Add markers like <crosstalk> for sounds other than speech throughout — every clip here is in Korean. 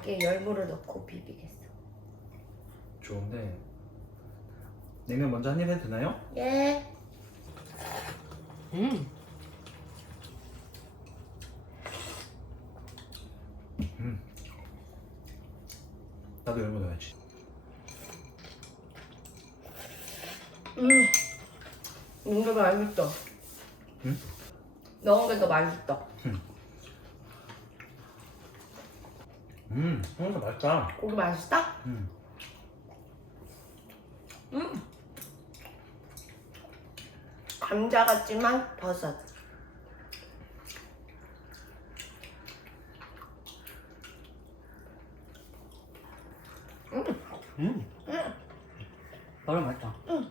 여기에 열무를 넣고 비비겠어. 좋은데 냉면 먼저 한 입 해도 되나요? 예. 음. 나도 열무 넣어야지. 음. 이게 맛있어. 응? 넣은 게 더 맛있어. 음, 형사 맛있다. 고기 맛있어? 음. 음. 감자 같지만 버섯. 음. 음. 너무 맛있다. 음.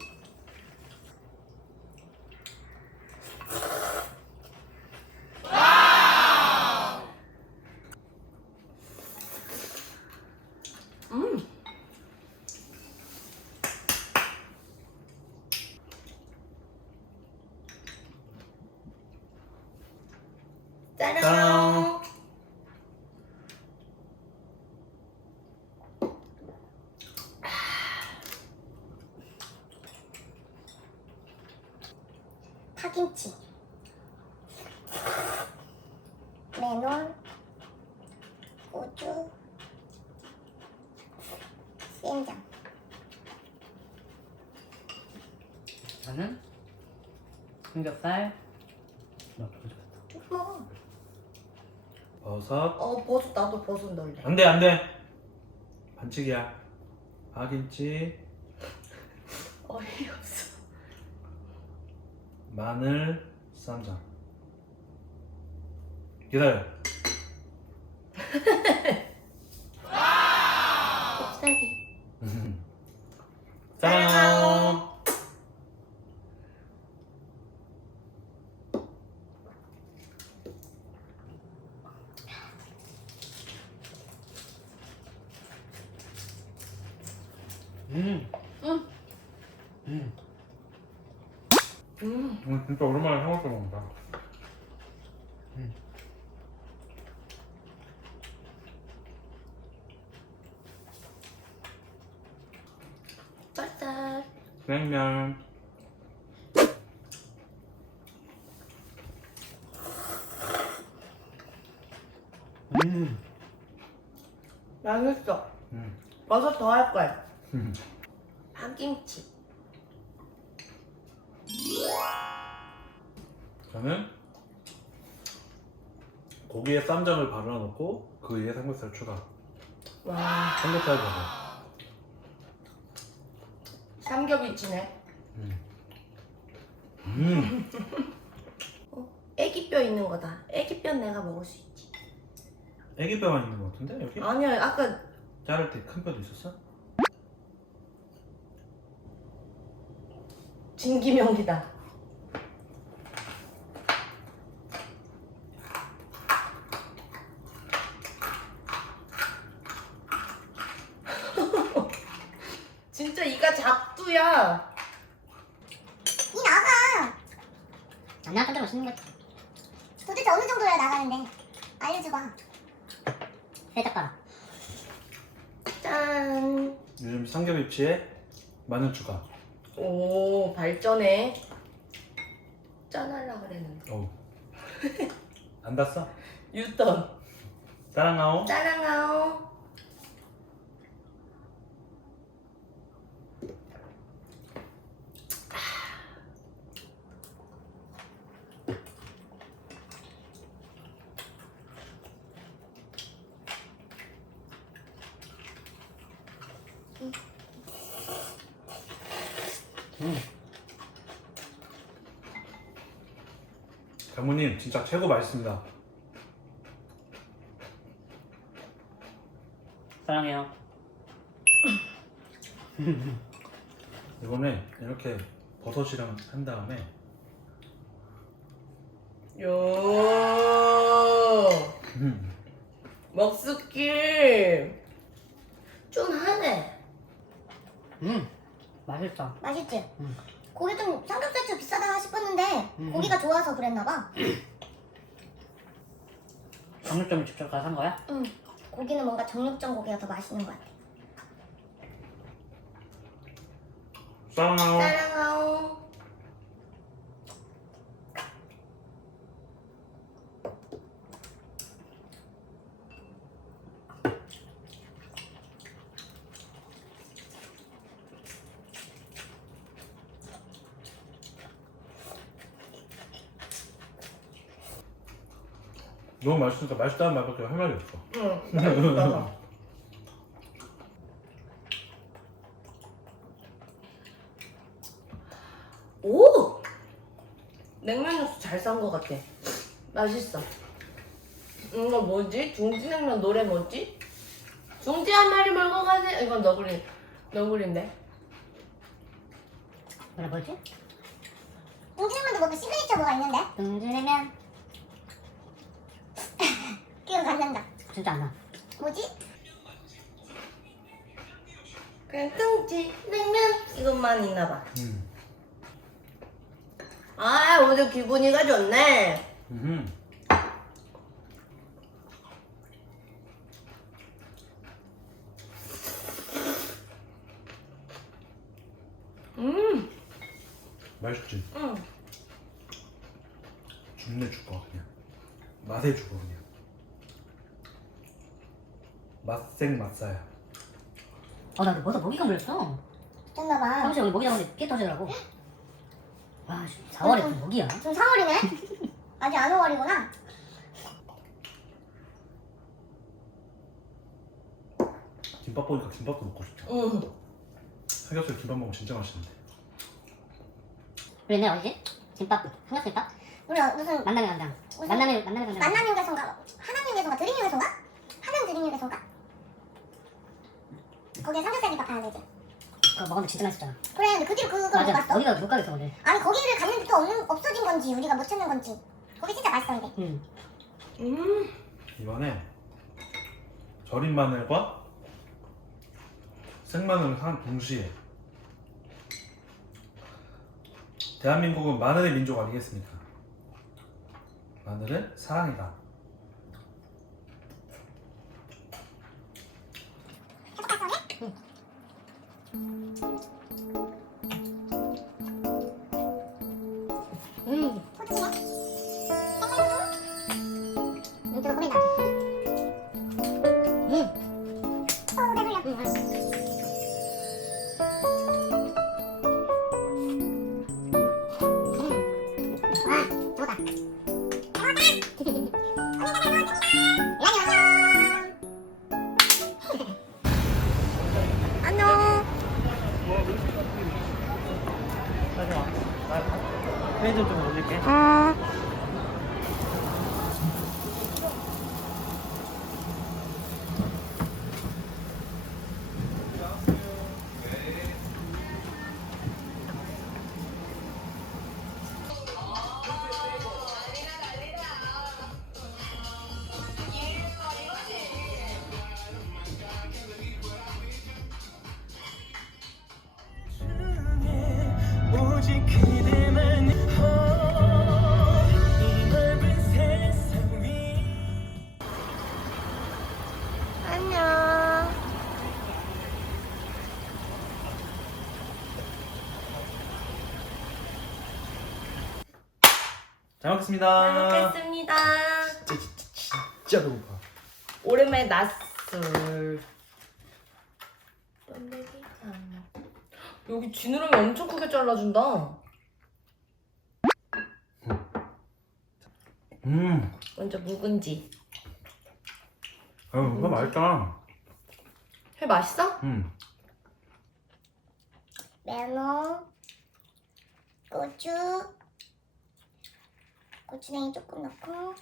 짜란. 파김치 메론 고추 생장 저는 삼겹살 넣고 좋았다. 먹어. 버섯. 어 버섯 나도 버섯 넣을래. 안돼 안돼. 반칙이야. 파김치, <laughs> 어이없어. 마늘, 쌈장. 기다려. <laughs> 곱살이. 짜란. 음. 음. 음. 음. 오늘 진짜 오랜만에 삼겹살 먹는다. 버섯. 냉면. 음. 맛있어. 음. 버섯 더 할 거야. 음. 파김치. 저는 고기에 쌈장을 발라 넣고 그 위에 삼겹살 추가. 와 삼겹살 버섯. 삼겹이 지네. 음. 음. <laughs> 애기뼈 있는 거다. 애기뼈 내가 먹을 수 있지. 애기뼈만 있는 것 같은데 여기? 아니야 아까 자를 때 큰 뼈도 있었어? 진기명기다. <laughs> 진짜 이가 작두야. 이 나가 아니야, 근데 맛있는 게 도대체 어느 정도야 나가는데 알려줘봐 살짝 봐라. 짠. 요즘 삼겹입치에 마늘 추가. 오 발전해. 짠하려 그랬는데. 어우. 안 닿았어? 유턴. 따랑아오. 짜랑아오. 장모님 진짜 최고 맛있습니다. 사랑해요. <laughs> 이번에 이렇게 버섯이랑 한 다음에 요. 음. 먹스키. 좀 하네. 음. 맛있다. 맛있지? 음. 고기 좀 삼겹살집 비 싶었는데 음. 고기가 좋아서 그랬나 봐 <clears throat> 정육점을 직접 가서 산 거야? 응. 고기는 뭔가 정육점 고기가 더 맛있는 것 같아. 사랑하오. 사랑하오. 너무 맛있으니까 맛있다는 말밖에 할 말이 없어. 응. 맛있다. 오! 냉면 육수 잘 싼 것 같아. 맛있어. 이거 뭐지? 중지냉면 노래 뭐지? 중지 한 마리 몰고 가세요. 이건 너구리, 너구리인데. 노래 뭐였지? 공주냉면도 뭐그 시그니처 뭐가 있는데? 둥지냉면 기억 안 난다. 진짜 안 나. 뭐지? 그냥 뚱지 냉면 이것만 있나 봐. 음. 아 오늘 기분이가 좋네. 음. 음, 맛있지. 음. 죽네 죽어 그냥. 맛에 죽어 그냥. 맛 생 맛사야. 어, 나 뭐다 모기가 물렸어. 됐나봐. 사무실 여기 모기 잡았는데 피해 터지더라고. 와, 4월에 무슨 모기야? 지금 4월이네? 아직 안 5월이구나. 김밥 보니까 김밥도 먹고 싶다. 음. 삼겹살 김밥 먹으면 진짜 맛있는데. 우리 어디지? 김밥, 삼겹김밥? 우리 어- 무슨 만남의 광장. 무슨 만남의, 만남의 광장. 만남육에서인가? 하남육에서인가? 드림육에서인가? 하남드림육에서인가? 거기에 삼겹살 김밥 가야 되지. 그거 먹으면 진짜 맛있었잖아. 그래, 근데 그 뒤로 그걸 못 맞아. 갔어. 거기가 못 가겠어, 오늘. 아니 거기를 갔는데 또 없는, 없어진 건지 우리가 못 찾는 건지. 거기 진짜 맛있었는데. 응. 음. 이번에 절인 마늘과 생마늘을 한 동시에 대한민국은 마늘의 민족 아니겠습니까? 마늘은 사랑이다. 잘 먹겠습니다. 잘 먹겠습니다. 진짜, 진짜, 진짜 배고파. 오랜만에 낮술. 번데기 탕. 여기 지느러미 엄청 크게 잘라준다. 음, 먼저 묵은지. 아유, 이거 맛있다. 회 맛있어? 음, 메론, 고추, 고추냉이 조금 넣고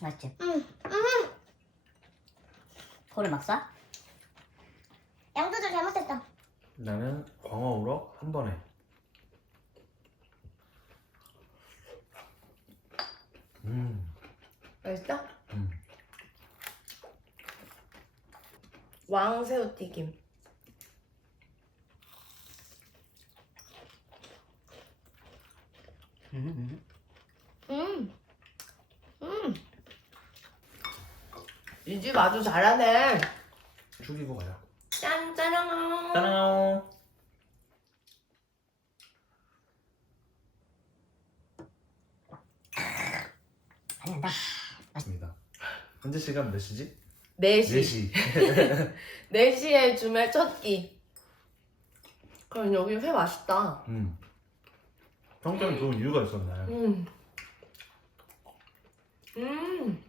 맛있지? 음, 음, 포를 막 쏴? 양 조절 잘못했어. 나는 광어 우럭 한 번에. 음, 맛있어? 왕새우튀김 음. 음. 이 집 아주 잘하네. 죽이고 가자. 짠 짜랑아. 짜랑아. 맛있습니다. 현재 시간 몇 시지? 4시. 4시. 4시에 주말 첫 끼. 그럼 여기 회 맛있다. 음. 평점 좋은 이유가 있었네. 음. 음.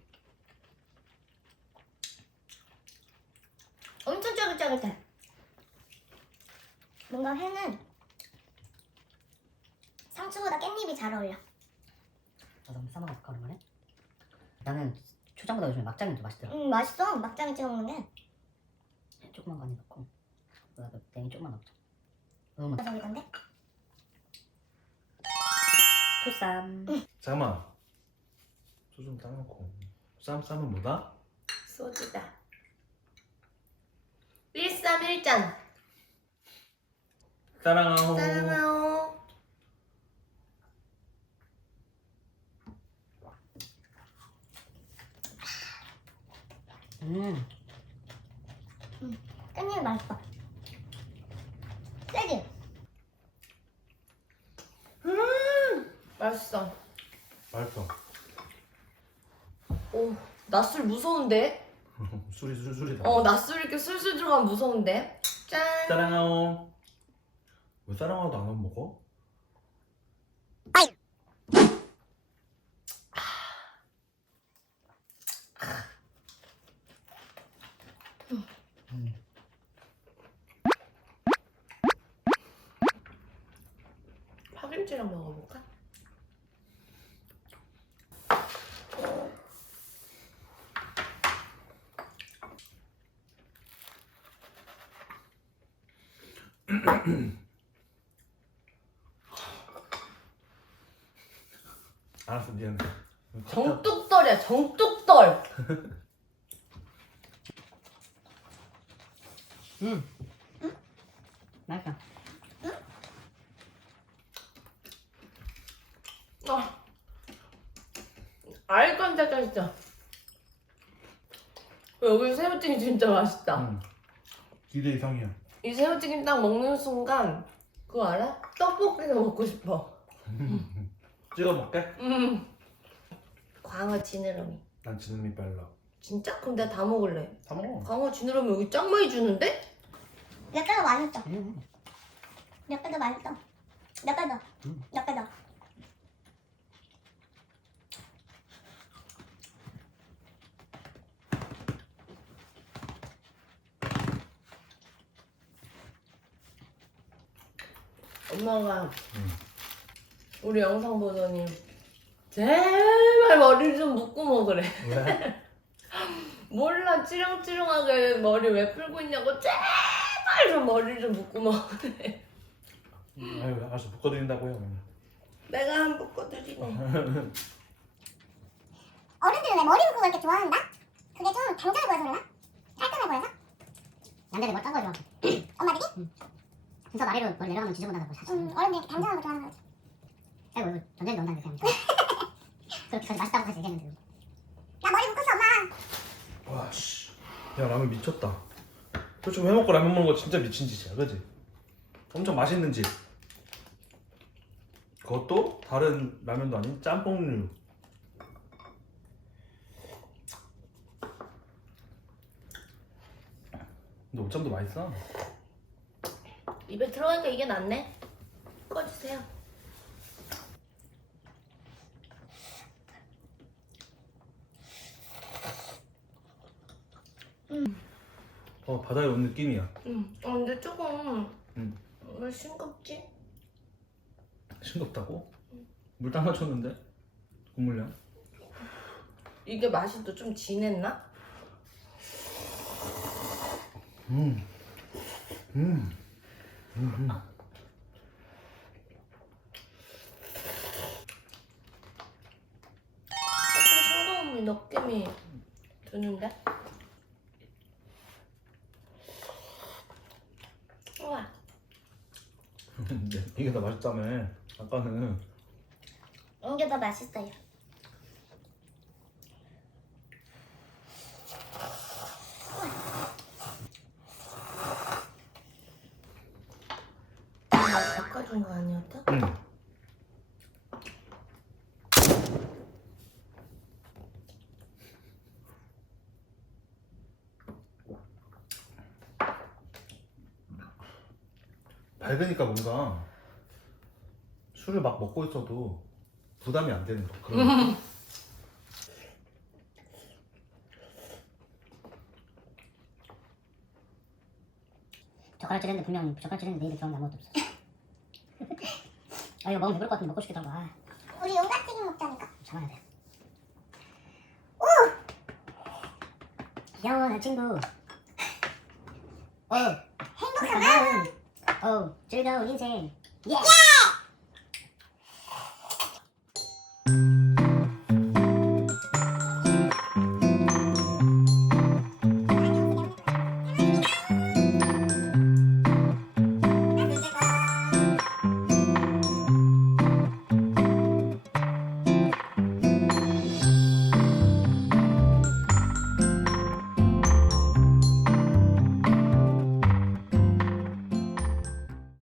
엄청 쫄깃쫄깃해. 뭔가 회는 상추보다 깻잎이 잘 어울려. 나도 한번 싸먹어볼까 오랜만에 나는 초장보다 요즘에 막장이 더 맛있더라 음 맛있어. 막장에 찍어 먹는 게. 조그만 거 안에 넣고 나도 냉이 조금만 넣자 너무 맛 저기 건데. 토쌈 잠깐만. 소좀 따놓고. 쌈 싸면 뭐다? 소주다. 131잔. 따랑아오. 사랑해요. 음 깻잎이 맛있어. 세지? 맛있어. 맛있어. 오, 낮술 무서운데? <laughs> 술이 술술이다. 어, 낮술 이렇게 술술 들어가면 무서운데? 짠. 따랑아오. 왜 따랑아오도 안 먹어? 음. 파김치랑 먹어볼까? 알았어 미안해. 정뚝떨이야, 정뚝떨. 음. 맛있어 아, 알감자짜 진짜. 여기 새우튀김 진짜 맛있다. 응. 기대 이상이야. 이 새우튀김 딱 먹는 순간 그거 알아? 떡볶이가 먹고 싶어. <laughs> 찍어 먹게. 음. 광어 지느러미. 난 지느미 빨라. 진짜? 그럼 내가 다 먹을래. 다 먹어. 광어 지느러미 여기 짱 많이 주는데? 몇개더 맛있어. 음. 몇개더 맛있어. 몇개 더. 음. 몇개 더. 엄마가 응. 우리 영상 보더니 제발 머리를 좀 묶고 먹으래. 왜? <laughs> 몰라 찌렁찌렁하게 머리 왜 풀고 있냐고 제발 좀 머리를 좀 묶고 먹으래. 아유 알았어 묶어드린다고요. 내가 한 묶어드리네. <laughs> 어른들은 왜 머리 묶고 그렇게 좋아한다? 그게 좀 단정해 보여서 그러나? 깔끔해 보여서? 남자들 머리 딴거 좋아 엄마들이? 순서 아래로 머리 내려가면 지저분하다고 사실 응, 어른들이 단정한 거 좋아하는 거지. 아이고 이거 전자레인지 넣는다 <laughs> 그렇게 하면 그렇게까지 맛있다고 사실 얘기했는데 나 머리 묶었어, 엄마. 와 씨. 야 라면 미쳤다. 솔직히 회 먹고 라면 먹는 거 진짜 미친 짓이야, 그지? 엄청 맛있는 집. 그것도 다른 라면도 아닌 짬뽕류. 근데 오참도 맛있어. 입에 들어가니까 이게 낫네. 꺼주세요. 어 바다에 온 느낌이야. 응. 어, 근데 조금 응. 왜 싱겁지? 싱겁다고? 물딱 맞췄는데 국물량. 이게 맛이 또 좀 진했나? 음. 음. 음. 조금 싱거움이 느낌이 드는데? 우와. 근데 <laughs> 이게 더 맛있다며. 아까는 이게 더 맛있어요. 먹은 거 아니었다? 응. 밝으니까 뭔가 술을 막 먹고 있어도 부담이 안 되는 거 그런 <laughs> 느낌? 젓가락질 했는데 분명 젓가락질 했는데 내일에 들어오면 아무것도 없어 아 이거 먹으면 배부를 것 같은데 먹고 아 우리 용가튀김 먹자니까. 참아야 돼. 귀여워 나 친구. <laughs> 어. 행복한 마음. 어 즐거운 인생. 예